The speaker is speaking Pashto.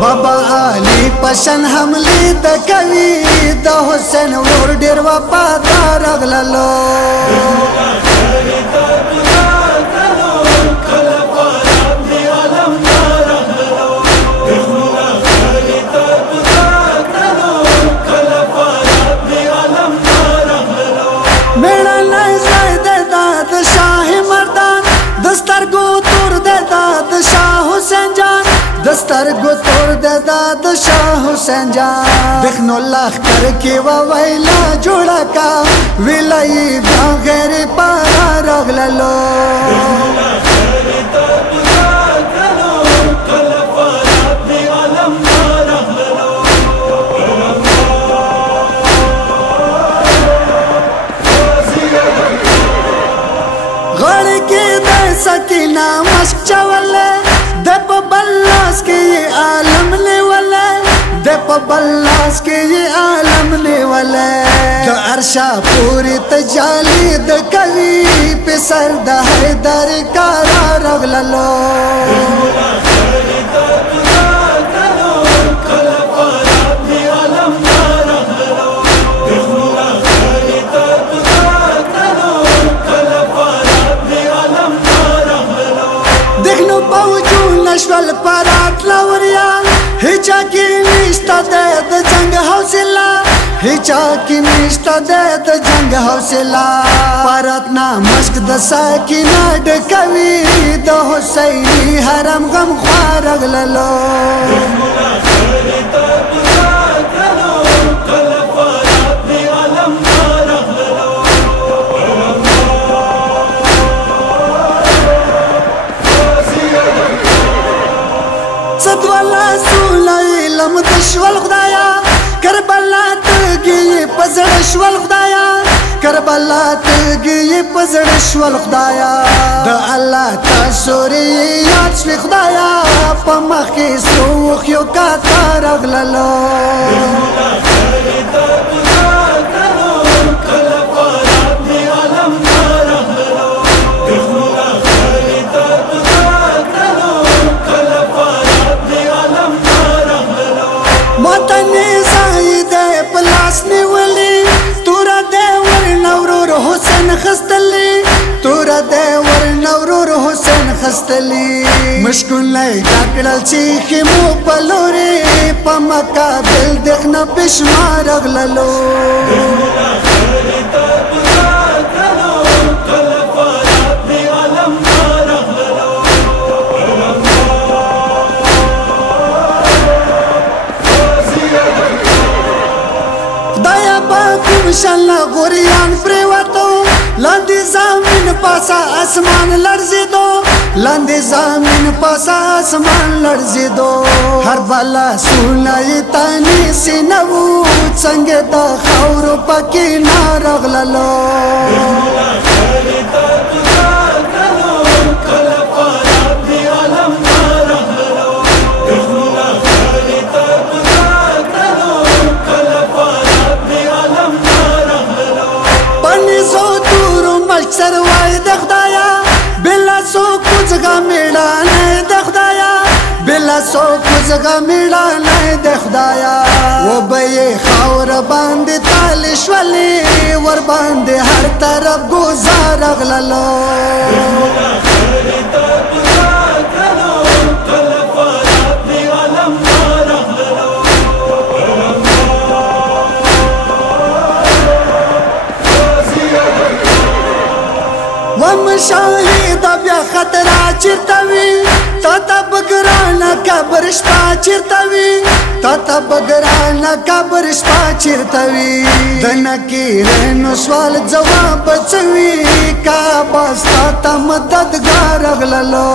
بابا علی پشن حملی د کوي د حسین ور ډیر وفادار غللو میړه نه زید د شاه مردان دستر ګو تور د شاه حسین جان دستر ګو تور د شاه حسین جان دخنو لخ کر کې ویلا جوړه کا ویلای بیا غیر پارا رغللو غړ کې د سکینه مشک چولې د په بلاس کې عالم نیولې د په بلاس کې عالم نیولې د ارشا پوری تجالی د کوي په سر د حیدر کارا رغللو نشول پرات لوریا هیچا کی نشتا د جنگ حوصله هیچا کی نشتا د جنگ حوصله پرات نا مشک د سکینه د کوي د حسینی حرم غم خارغللو شول خدایا کربلا تګي پزړ شول خدایا کربلا تګي پزړ شول خدایا د الله تاسوري یاد شو خدایا په مخ کې سوخ یو کا رغللو خستلی مشکل لای کاکړل چې خمو پلوري په مقابل دغنه بشمار غللو خدایا پاک مشال غوریان پریوتو لاندې زمین پاسا اسمان لرزیدو لاندې زمین پاسا اسمان لرزیدو هر بالا سولای تانی سینو څنګه د خاورو پکې نارغللو سروای د خدایا بلا سو کوزګه میړانه د خدایا بلا سو کوزګه میړانه د خدایا و به خاور باندې تال شولې ور باندې هر طرف گزار غللو شاهد بیا خطر چرتوي تا بګرانه قبر شپه چرتوي تا بګرانه قبر شپه چرتوي د نکیرنو سوال جواب چوي کا باستا مددگار غللو